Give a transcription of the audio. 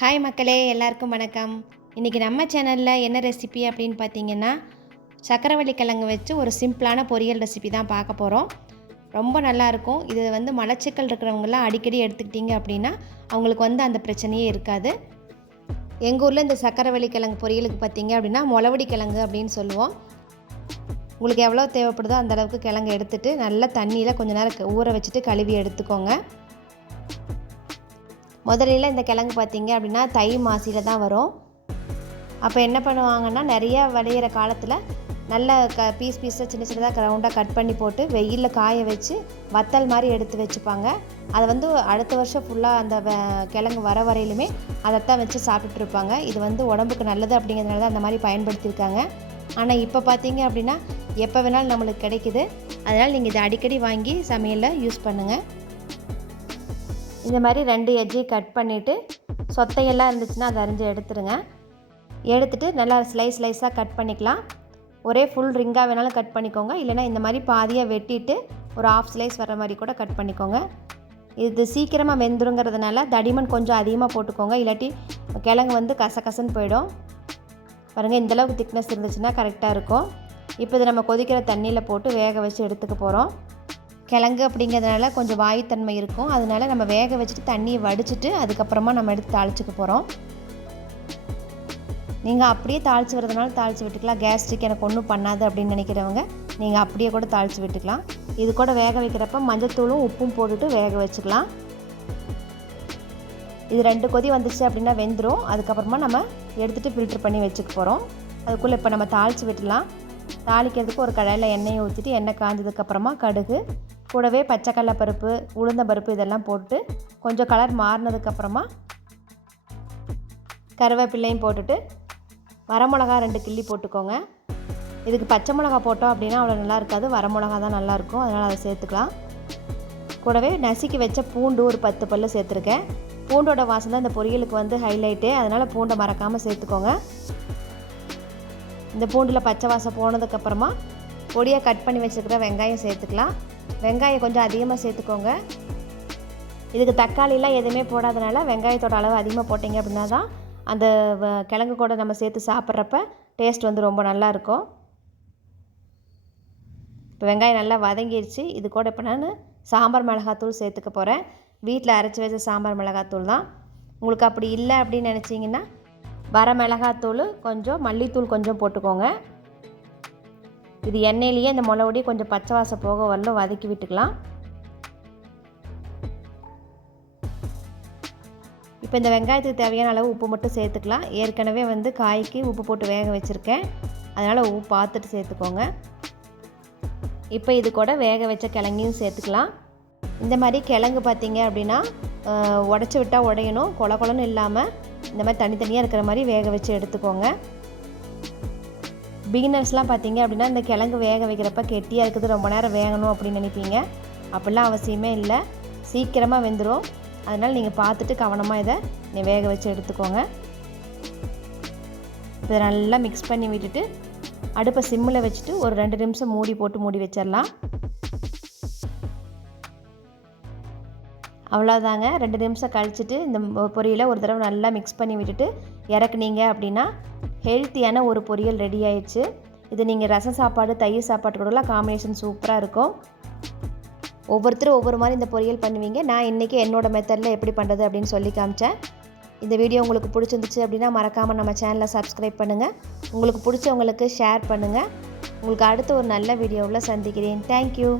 Hi மக்களே எல்லாருக்கும் வணக்கம். இன்றைக்கி நம்ம சேனலில் என்ன ரெசிபி அப்படின்னு பார்த்தீங்கன்னா சக்கரவள்ளி கிழங்கு வச்சு ஒரு சிம்பிளான பொரியல் ரெசிபி தான் பார்க்க போகிறோம் ரொம்ப நல்லாயிருக்கும் இது வந்து மலச்சிக்கல் இருக்கிறவங்களாம் அடிக்கடி எடுத்துக்கிட்டிங்க அப்படின்னா அவங்களுக்கு வந்து அந்த பிரச்சனையே இருக்காது. எங்கள் ஊரில் இந்த சக்கரவள்ளி கிழங்கு பொரியலுக்கு பார்த்தீங்க அப்படின்னா முளவடி கிழங்கு அப்படின்னு சொல்லுவோம். உங்களுக்கு எவ்வளோ தேவைப்படுதோ அந்தளவுக்கு கிழங்கு எடுத்துட்டு நல்லா தண்ணியில் கொஞ்சம் நேரம் ஊற வச்சுட்டு கழுவி எடுத்துக்கோங்க. முதல்ல இந்த கிழங்கு பார்த்தீங்க அப்படின்னா தை மாசியில் தான் வரும். அப்போ என்ன பண்ணுவாங்கன்னா நிறைய விளையிற காலத்தில் நல்ல க பீஸ் பீஸாக சின்ன சின்னதாக ரவுண்டாக கட் பண்ணி போட்டு வெயிலில் காய வச்சு வத்தல் மாதிரி எடுத்து வச்சுப்பாங்க. அதை வந்து அடுத்த வருஷம் ஃபுல்லாக அந்த வ- கிழங்கு வர வரையிலுமே அதைத்தான் வச்சு சாப்பிட்டுட்டு இருப்பாங்க. இது வந்து உடம்புக்கு நல்லது அப்படிங்கிறதுனால தான் அந்த மாதிரி பயன்படுத்தியிருக்காங்க. ஆனால் இப்போ பார்த்தீங்க அப்படின்னா எப்போ வேணாலும் நம்மளுக்கு கிடைக்குது. அதனால் நீங்கள் இதை அடிக்கடி வாங்கி சமையலில் யூஸ் பண்ணுங்கள் இந்த மாதிரி ரெண்டு எட்ஜையும் கட் பண்ணிவிட்டு சொத்தையெல்லாம் இருந்துச்சுன்னா அதை அரிஞ்சு எடுத்துருங்க. எடுத்துட்டு நல்லா ஸ்லைஸ் ஸ்லைஸாக கட் பண்ணிக்கலாம். ஒரே ஃபுல் ரிங்காக வேணாலும் கட் பண்ணிக்கோங்க. இல்லைனா இந்த மாதிரி பாதியாக வெட்டிட்டு ஒரு ஆஃப் ஸ்லைஸ் வர மாதிரி கூட கட் பண்ணிக்கோங்க. இது சீக்கிரமாக வெந்துருங்கிறதுனால தடிமன் கொஞ்சம் அதிகமாக போட்டுக்கோங்க. இல்லாட்டி கிழங்கு வந்து கசகசன்னு போயிடும். பாருங்கள் இந்தளவுக்கு திக்னஸ் இருந்துச்சுன்னா கரெக்டாக இருக்கும். இப்போ இதை நம்ம கொதிக்கிற தண்ணியில் போட்டு வேக வச்சு எடுத்துக்க போகிறோம் கிழங்கு அப்படிங்கிறதுனால கொஞ்சம் வாயுத்தன்மை இருக்கும். அதனால நம்ம வேக வச்சுட்டு தண்ணியை வடிச்சிட்டு அதுக்கப்புறமா நம்ம எடுத்து தாளிச்சுக்க போகிறோம் நீங்கள் அப்படியே தாளித்து வரதுனால தாளித்து விட்டுக்கலாம். கேஸ்ட்ரிக் எனக்கு ஒன்றும் பண்ணாது அப்படின்னு நினைக்கிறவங்க நீங்கள் அப்படியே கூட தாளித்து விட்டுக்கலாம். இது கூட வேக வைக்கிறப்ப மஞ்சத்தூளும் உப்பும் போட்டுட்டு வேக வச்சுக்கலாம். இது ரெண்டு கொதி வந்துச்சு அப்படின்னா வெந்துடும் அதுக்கப்புறமா நம்ம எடுத்துகிட்டு ஃபில்ட்ரு பண்ணி வச்சுக்க போகிறோம் அதுக்குள்ளே இப்போ நம்ம தாளித்து விட்டுலாம் தாளிக்கிறதுக்கு ஒரு கடையில் எண்ணெயை ஊற்றிட்டு எண்ணெய் காஞ்சதுக்கப்புறமா கடுகு கூடவே பச்சைக்கடலை பருப்பு உளுந்த பருப்பு இதெல்லாம் போட்டு கொஞ்சம் கலர் மாறினதுக்கப்புறமா கருவேப்பிள்ளையும் போட்டுட்டு வரமிளகா ரெண்டு கிள்ளி போட்டுக்கோங்க. இதுக்கு பச்சை மிளகா போட்டோம் அப்படின்னா அவ்வளோ நல்லா இருக்காது. வரமிளகா தான் நல்லாயிருக்கும் அதனால் அதை சேர்த்துக்கலாம். கூடவே நசுக்கி வச்ச பூண்டு ஒரு பத்து பல்லு சேர்த்துருக்கேன். பூண்டோட வாசம் தான் இந்த பொரியலுக்கு வந்து ஹைலைட்டு அதனால் பூண்டை மறக்காமல் சேர்த்துக்கோங்க. இந்த பூண்டில் பச்சை வாசம் போனதுக்கப்புறமா பொடியாக கட் பண்ணி வச்சுருக்கிற வெங்காயம் சேர்த்துக்கலாம். வெங்காயம் கொஞ்சம் அதிகமாக சேர்த்துக்கோங்க. இதுக்கு தக்காளிலாம் எதுவுமே போடாதனால வெங்காயத்தோட அளவு அதிகமாக போட்டிங்க அப்படின்னா தான் அந்த வ- கிழங்கு கூட நம்ம சேர்த்து சாப்பிட்றப்ப டேஸ்ட் வந்து ரொம்ப நல்லா இருக்கும். இப்போ வெங்காயம் நல்லா வதங்கிடுச்சு இது கூட இப்போ நான் சாம்பார் மிளகாத்தூள் சேர்த்துக்க போகிறேன் வீட்டில் அரைச்சி வச்ச சாம்பார் மிளகாத்தூள் தான். உங்களுக்கு அப்படி இல்லை அப்படின்னு நினச்சிங்கன்னா வர மிளகாத்தூள் கொஞ்சம் மல்லித்தூள் கொஞ்சம் போட்டுக்கோங்க. இது எண்ணெயிலேயே இந்த மிளகுடி கொஞ்சம் பச்சை வாசம் போக வரலும் வதக்கி விட்டுக்கலாம். இப்போ இந்த வெங்காயத்துக்கு தேவையான அளவு உப்பு மட்டும் சேர்த்துக்கலாம். ஏற்கனவே வந்து காய்க்கு உப்பு போட்டு வேக வச்சுருக்கேன். அதனால் உப்பு பார்த்துட்டு சேர்த்துக்கோங்க. இப்போ இது கூட வேக வச்ச கிழங்கையும் சேர்த்துக்கலாம். இந்த மாதிரி கிழங்கு பார்த்தீங்க அப்படின்னா உடச்சி விட்டால் உடையணும் கொல கொலன்னு இல்லாமல் இந்த மாதிரி தனித்தனியாக இருக்கிற மாதிரி வேக வச்சு எடுத்துக்கோங்க. பிகினர்ஸ்லாம் பார்த்தீங்க அப்படின்னா இந்த கிழங்கு வேக வைக்கிறப்ப கெட்டியாக இருக்குது ரொம்ப நேரம் வேகணும் அப்படின்னு நினைப்பீங்க. அப்படிலாம் அவசியமே இல்லை. சீக்கிரமாக வெந்துடும் அதனால் நீங்கள் பார்த்துட்டு கவனமாக இதை நீ வேக வச்சு எடுத்துக்கோங்க. இதை நல்லா மிக்ஸ் பண்ணி விட்டுட்டு அடுப்பை சிம்மில் வச்சுட்டு ஒரு ரெண்டு நிமிஷம் மூடி போட்டு மூடி வச்சிடலாம். அவ்வளோதாங்க ரெண்டு நிமிஷம் கழிச்சிட்டு இந்த பொரியலை ஒரு தடவை நல்லா மிக்ஸ் பண்ணி விட்டுட்டு இறக்குனீங்க அப்படின்னா ஹெல்த்தியான ஒரு பொரியல் ரெடி ஆயிடுச்சு. இது நீங்கள் ரசம் சாப்பாடு தயிர் சாப்பாடு கூடலாம் காம்பினேஷன் சூப்பராக இருக்கும். ஒவ்வொருத்தரும் ஒவ்வொரு மாதிரி இந்த பொரியல் பண்ணுவீங்க. நான் இன்றைக்கி என்னோட மெத்தடில் எப்படி பண்ணுறது அப்படின்னு சொல்லி காமிச்சேன். இந்த வீடியோ உங்களுக்கு பிடிச்சிருந்துச்சு அப்படின்னா மறக்காமல் நம்ம சேனலை சப்ஸ்கிரைப் பண்ணுங்கள் உங்களுக்கு பிடிச்சவங்களுக்கு ஷேர் பண்ணுங்கள் உங்களுக்கு அடுத்த ஒரு நல்ல வீடியோவில் சந்திக்கிறேன். தேங்க்யூ